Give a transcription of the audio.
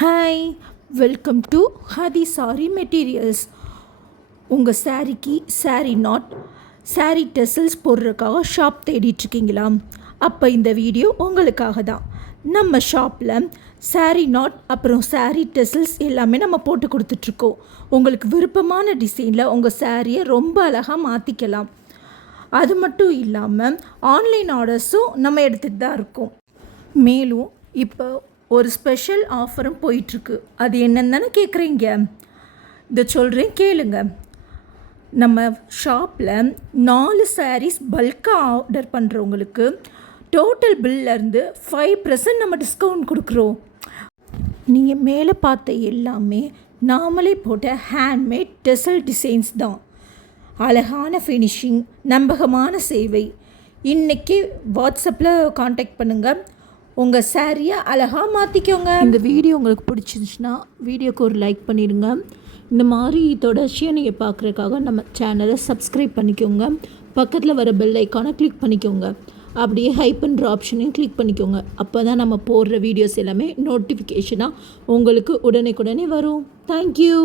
Hi, welcome to Hathi sari materials. உங்கள் சாரீக்கு sari knot, sari tassels போடுறதுக்காக ஷாப் தேடிட்டுருக்கீங்களா? அப்போ இந்த வீடியோ உங்களுக்காக தான். நம்ம ஷாப்பில் சாரீ நாட் அப்புறம் சாரீ டெசல்ஸ் எல்லாமே நம்ம போட்டு கொடுத்துட்ருக்கோம். உங்களுக்கு விருப்பமான டிசைனில் உங்கள் சாரியை ரொம்ப அழகாக மாற்றிக்கலாம். அது மட்டும் இல்லாமல் ஆன்லைன் ஆர்டர்ஸும் நம்ம எடுத்துகிட்டு தான் இருக்கோம். மேலும் இப்போ ஒரு ஸ்பெஷல் ஆஃபரும் போயிட்டுருக்கு. அது என்னன்னு தானே கேட்குறீங்க? இதை சொல்கிறேன் கேளுங்க. நம்ம ஷாப்பில் 4 சாரீஸ் பல்காக ஆர்டர் பண்ணுறவங்களுக்கு டோட்டல் பில்லேருந்து 5% நம்ம டிஸ்கவுண்ட் கொடுக்குறோம். நீங்கள் மேலே பார்த்த எல்லாமே நாமளே போட்ட ஹேண்ட்மேட் டெசல் டிசைன்ஸ் தான். அழகான ஃபினிஷிங், நம்பகமான சேவை. இன்றைக்கி வாட்ஸ்அப்பில் காண்டாக்ட் பண்ணுங்கள், உங்கள் சாரியை அழகாக மாற்றிக்கோங்க. இந்த வீடியோ உங்களுக்கு பிடிச்சிருந்துச்சுன்னா வீடியோக்கு ஒரு லைக் பண்ணிடுங்க. இந்த மாதிரி தொடர்ச்சியாக நீங்கள் பார்க்குறதுக்காக நம்ம சேனலை சப்ஸ்கிரைப் பண்ணிக்கோங்க. பக்கத்தில் வர பெல் ஐக்கானை கிளிக் பண்ணிக்கோங்க. அப்படியே ஹைப் பண்ணுற ஆப்ஷனையும் கிளிக் பண்ணிக்கோங்க. அப்போ தான் நம்ம போடுற வீடியோஸ் எல்லாமே நோட்டிஃபிகேஷனாக உங்களுக்கு உடனே வரும். தேங்க்யூ.